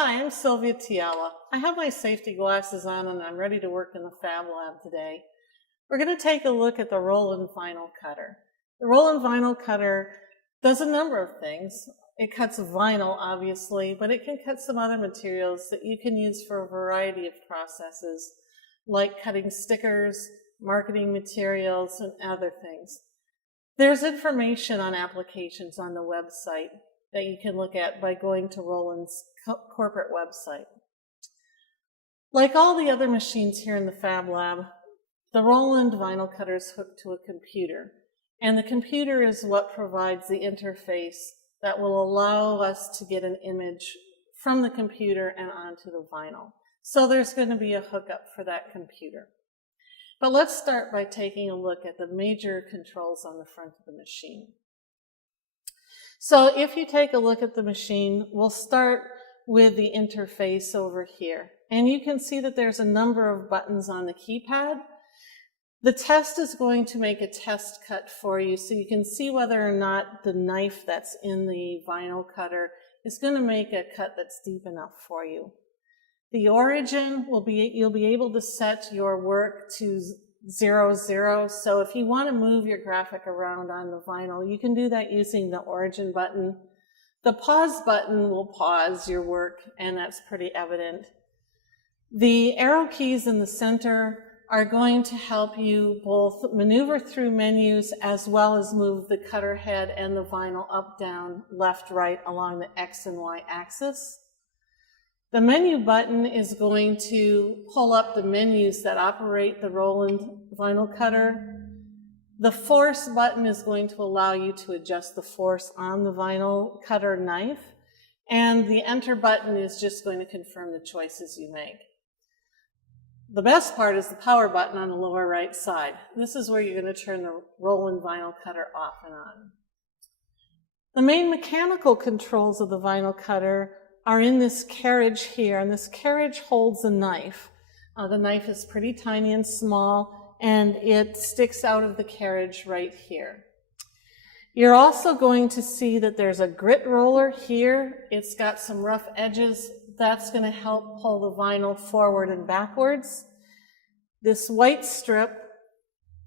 Hi, I'm Sylvia Tiala. I have my safety glasses on and I'm ready to work in the Fab Lab today. We're going to take a look at the Roland vinyl cutter. The Roland vinyl cutter does a number of things. It cuts vinyl, obviously, but it can cut some other materials that you can use for a variety of processes, like cutting stickers, marketing materials, and other things. There's information on applications on the website that you can look at by going to Roland's corporate website. Like all the other machines here in the Fab Lab, the Roland vinyl cutter is hooked to a computer, and the computer is what provides the interface that will allow us to get an image from the computer and onto the vinyl. So there's going to be a hookup for that computer. But let's start by taking a look at the major controls on the front of the machine. So if you take a look at the machine, we'll start with the interface over here. And you can see that there's a number of buttons on the keypad. The test is going to make a test cut for you so you can see whether or not the knife that's in the vinyl cutter is going to make a cut that's deep enough for you. The origin you'll be able to set your work to 0, 0. So if you want to move your graphic around on the vinyl, you can do that using the origin button. The pause button will pause your work, and that's pretty evident. The arrow keys in the center are going to help you both maneuver through menus as well as move the cutter head and the vinyl up, down, left, right along the X and Y axis. The menu button is going to pull up the menus that operate the Roland vinyl cutter. The force button is going to allow you to adjust the force on the vinyl cutter knife. And the enter button is just going to confirm the choices you make. The best part is the power button on the lower right side. This is where you're going to turn the Roland vinyl cutter off and on. The main mechanical controls of the vinyl cutter are in this carriage here, and this carriage holds a knife. The knife is pretty tiny and small, and it sticks out of the carriage right here. You're also going to see that there's a grit roller here. It's got some rough edges. That's going to help pull the vinyl forward and backwards. This white strip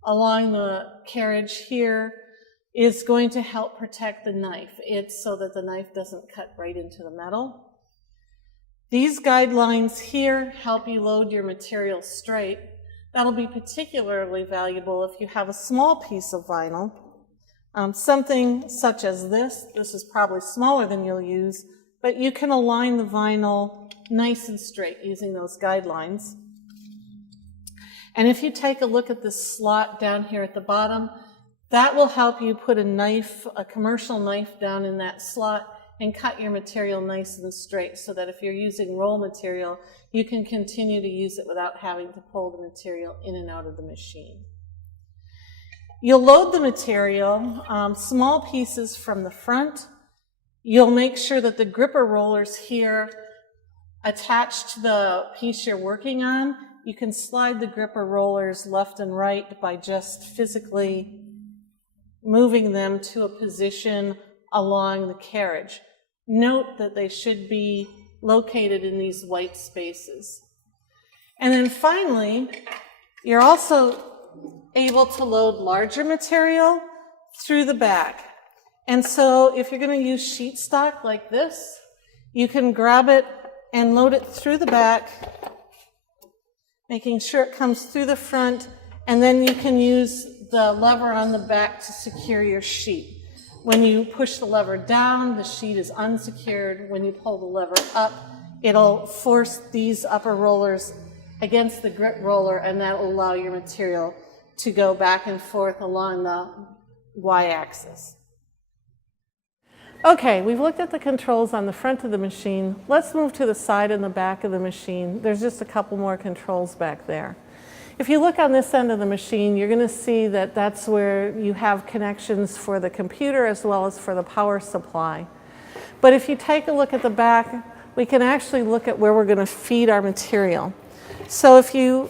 along the carriage here is going to help protect the knife. It's so that the knife doesn't cut right into the metal. These guidelines here help you load your material straight. That'll be particularly valuable if you have a small piece of vinyl. Something such as this. This is probably smaller than you'll use, but you can align the vinyl nice and straight using those guidelines. And if you take a look at this slot down here at the bottom, that will help you put a knife, a commercial knife down in that slot and cut your material nice and straight so that if you're using roll material, you can continue to use it without having to pull the material in and out of the machine. You'll load the material, small pieces from the front. You'll make sure that the gripper rollers here attach to the piece you're working on. You can slide the gripper rollers left and right by just physically moving them to a position along the carriage. Note that they should be located in these white spaces. And then finally, you're also able to load larger material through the back. And so if you're going to use sheet stock like this, you can grab it and load it through the back, making sure it comes through the front, and then you can use the lever on the back to secure your sheet. When you push the lever down, the sheet is unsecured. When you pull the lever up, it'll force these upper rollers against the grit roller, and that will allow your material to go back and forth along the y-axis. Okay, we've looked at the controls on the front of the machine. Let's move to the side and the back of the machine. There's just a couple more controls back there. If you look on this end of the machine, you're going to see that that's where you have connections for the computer as well as for the power supply. But if you take a look at the back, we can actually look at where we're going to feed our material. So if you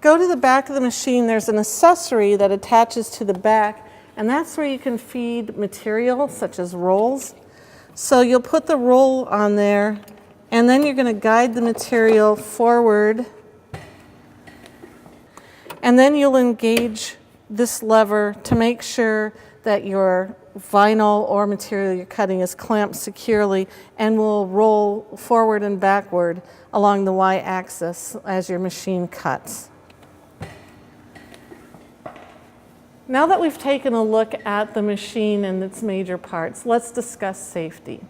go to the back of the machine, there's an accessory that attaches to the back, and that's where you can feed material such as rolls. So you'll put the roll on there And then you're going to guide the material forward. And then you'll engage this lever to make sure that your vinyl or material you're cutting is clamped securely and will roll forward and backward along the y-axis as your machine cuts. Now that we've taken a look at the machine and its major parts, let's discuss safety.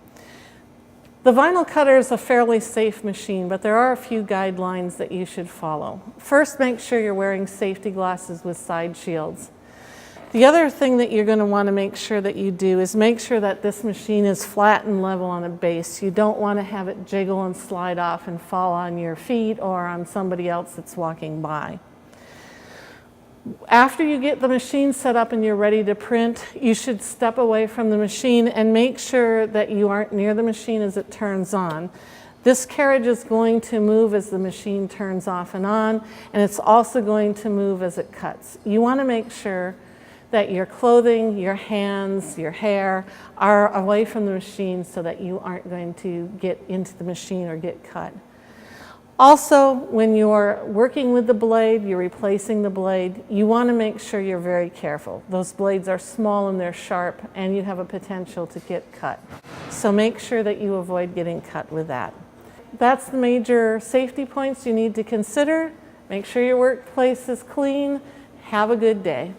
The vinyl cutter is a fairly safe machine, but there are a few guidelines that you should follow. First, make sure you're wearing safety glasses with side shields. The other thing that you're going to want to make sure that you do is make sure that this machine is flat and level on a base. You don't want to have it jiggle and slide off and fall on your feet or on somebody else that's walking by. After you get the machine set up and you're ready to print, you should step away from the machine and make sure that you aren't near the machine as it turns on. This carriage is going to move as the machine turns off and on, and it's also going to move as it cuts. You want to make sure that your clothing, your hands, your hair are away from the machine so that you aren't going to get into the machine or get cut. Also, when you're working with the blade, you're replacing the blade, you want to make sure you're very careful. Those blades are small and they're sharp, and you have a potential to get cut. So make sure that you avoid getting cut with that. That's the major safety points you need to consider. Make sure your workplace is clean. Have a good day.